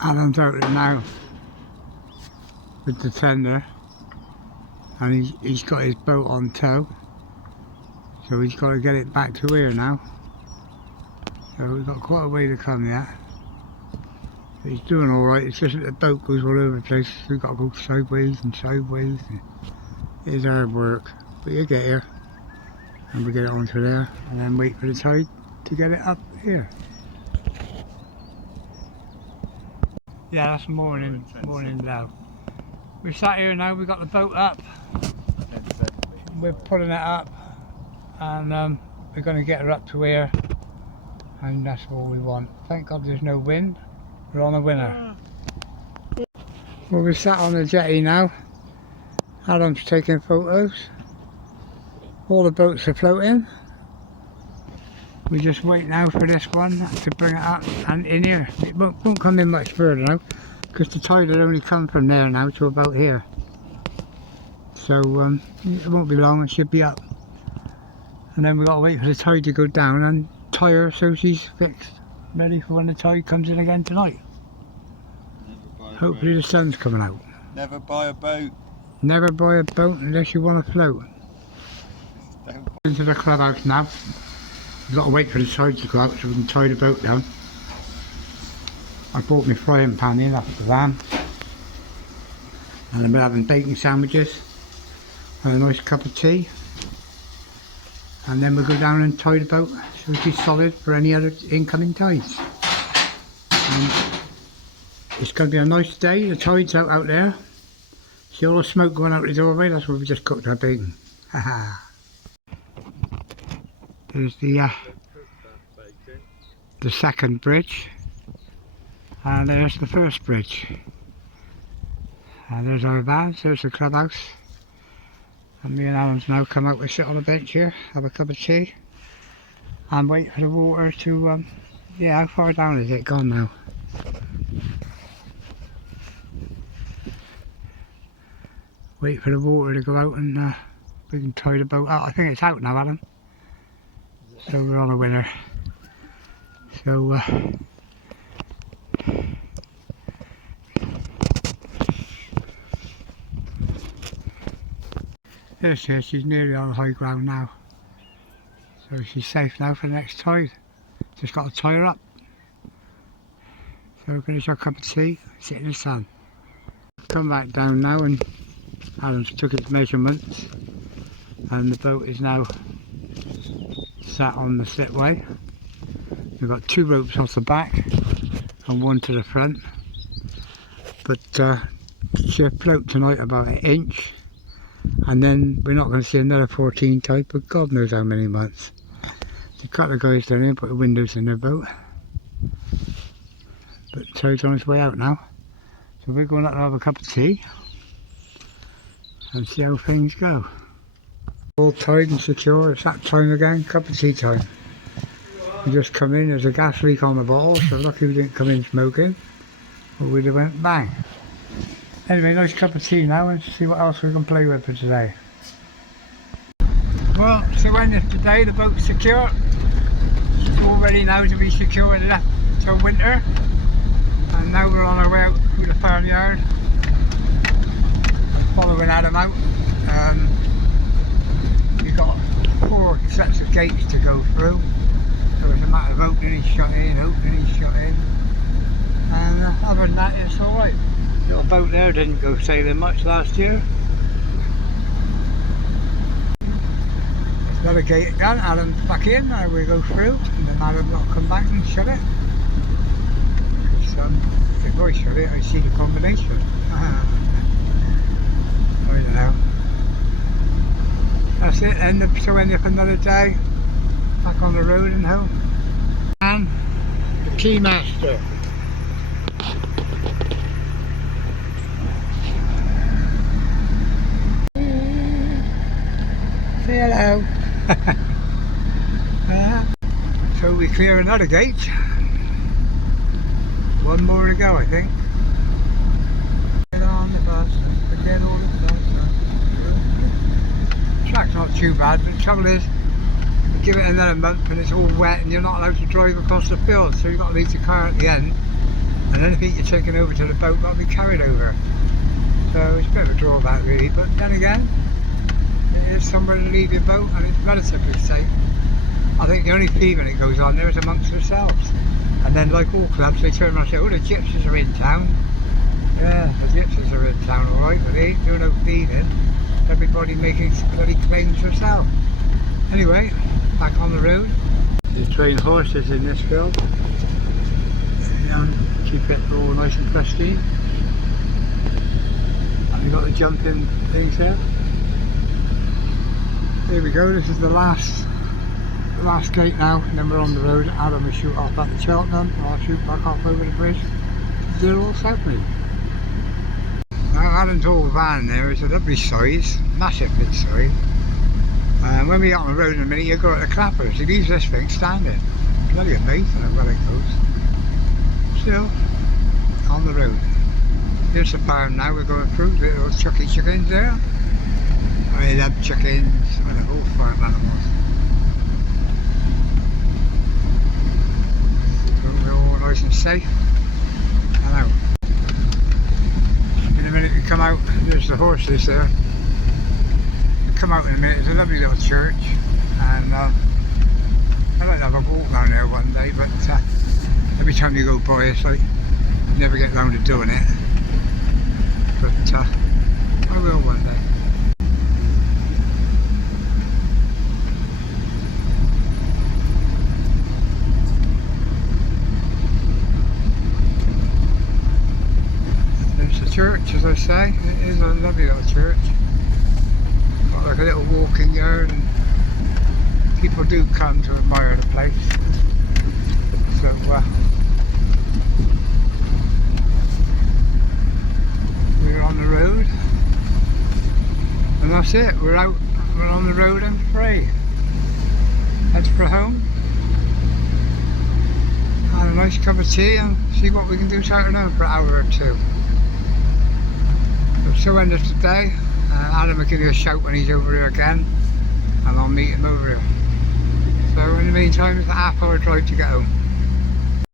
Alan's out there now with the tender, and he's got his boat on tow, so he's got to get it back to here now. So we've got quite a way to come yet. But he's doing alright, it's just that the boat goes all over the place. We've got to go sideways and sideways. It is hard work, but you get here and we get it onto there and then wait for the tide to get it up here. Yeah, that's morning now. We're sat here now, we've got the boat up. We're pulling it up and we're going to get her up to here, and that's all we want. Thank God there's no wind, we're on a winner. Well, we're sat on the jetty now. Adam's taking photos. All the boats are floating. We just wait now for this one to bring it up and in here. It won't come in much further now, because the tide will only come from there now to about here. So it won't be long, it should be up. And then we've got to wait for the tide to go down and tie her so she's fixed, ready for when the tide comes in again tonight. Hopefully the sun's coming out. Never buy a boat. Never buy a boat unless you want to float. Into the clubhouse now. We've got to wait for the tide to go out so we can tie the boat down. I brought my frying pan in off the van, and I'm having bacon sandwiches and a nice cup of tea, and then we'll go down and tie the boat so she's solid for any other incoming tides. And it's going to be a nice day. The tide's out there. See all the smoke going out the doorway? That's where we just cooked our bacon. Haha. There's the second bridge, and there's the first bridge, and there's our vans, there's the clubhouse, and me and Alan's now come out, we sit on the bench here, have a cup of tea and wait for the water to yeah, how far down is it gone now? Wait for the water to go out and we can tie the boat out. I think it's out now, Alan. So we're on a winner. So there's her, she's nearly on high ground now. So she's safe now for the next tide. Just got to tie her up. So we're going to have a cup of tea, sit in the sun. Come back down now, and Alan's took his measurements, and the boat is now sat on the slipway. We've got 2 ropes off the back and 1 to the front, but she'll float tonight about 1 inch, and then we're not going to see another 14 tide, but God knows how many months. There's a couple of guys down here put the windows in their boat, but the tide's on its way out now, so we're going out to have a cup of tea and see how things go. All tied and secure, it's that time again, cup of tea time. We just come in, there's a gas leak on the bottle, so lucky we didn't come in smoking, or we'd have went bang. Anyway, nice cup of tea now, and see what else we can play with for today. Well, so when today the boat's secure, it's all ready now to be secure and left till winter, and now we're on our way out through the farmyard, following Adam out. We've got 4 sets of gates to go through, so it's a matter of opening and shutting, and other than that it's alright. Little boat there didn't go sailing much last year. There's another gate done, Alan's back in, now we go through, and then Alan's got to come back and shut it. If I shut it, I see the combination. I don't know. That's it, end up another day, back on the road and home. And the key master. Say hello. So we clear another gate. 1 more to go, I think. Get on the bus, forget all the stuff. Track's not too bad, but the trouble is, you give it another month and it's all wet and you're not allowed to drive across the field, so you've got to leave the car at the end and anything you're taking over to the boat got to be carried over. So it's a bit of a drawback really, but then again, it is somewhere to leave your boat and it's relatively safe. I think the only thieving that goes on there is amongst themselves. And then like all clubs, they turn around and say, oh, the gypsies are in town. Yeah, the gypsies are in town alright, but they ain't doing no thieving. Everybody making bloody claims herself. Anyway, back on the road. You train horses in this field. Keep it all nice and pristine. And we've got the jumping things here. Here we go, this is the last gate now, and then we're on the road. Adam will shoot off back to Cheltenham, and I'll shoot back off over the bridge to Zero Southmead. Now Adam's old van there is a lovely size, massive big size. And when we get on the road in a minute, you go at the clappers, he leaves this thing standing. Bloody amazing how well it goes. Still, on the road. Here's the barn now we're going through, little chucky chickens there. I love chickens, I love all farm animals. So we're all nice and safe and out. In a minute we come out, there's the horses there. We come out in a minute, it's a lovely little church, and I'd like to have a walk down there one day, but every time you go by it's like you never get round to doing it. But I will one day. Church, as I say, it is a lovely little church. Got like a little walking yard, and people do come to admire the place. So we're on the road, and that's it. We're out. We're on the road and free. Head for home. Have a nice cup of tea and see what we can do Saturday night for an hour or two. So end of today. Adam will give you a shout when he's over here again, and I'll meet him over here. So in the meantime, it's a half-hour drive to get home.